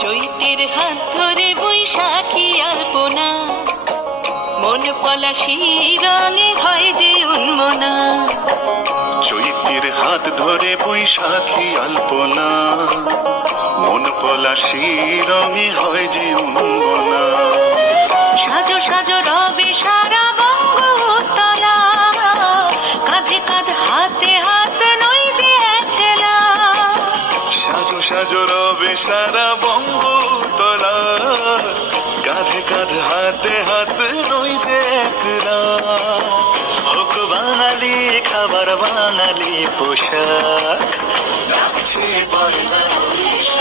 চৈতের হাত ধরে বৈশাখী আলপনা, মন পলাশি রঙে হয় যে উন্মনা। চৈতের হাত ধরে বৈশাখী আলপনা, মন পলাশি রঙে হয় যে উন্মনা। সাজো সাজো রবে সারা বঙ্গতলা, কাঁধে কাঁধ হাতে হাত নই যে একলা। সাজো সাজো রবে সারা বঙ্গতলা, কাঁধে কাঁধ হাতে হাত নই যে একলা। হোক বাঙালি খাবার বাঙালি পোশাক, ডাকছে পয়লা বৈশাখ।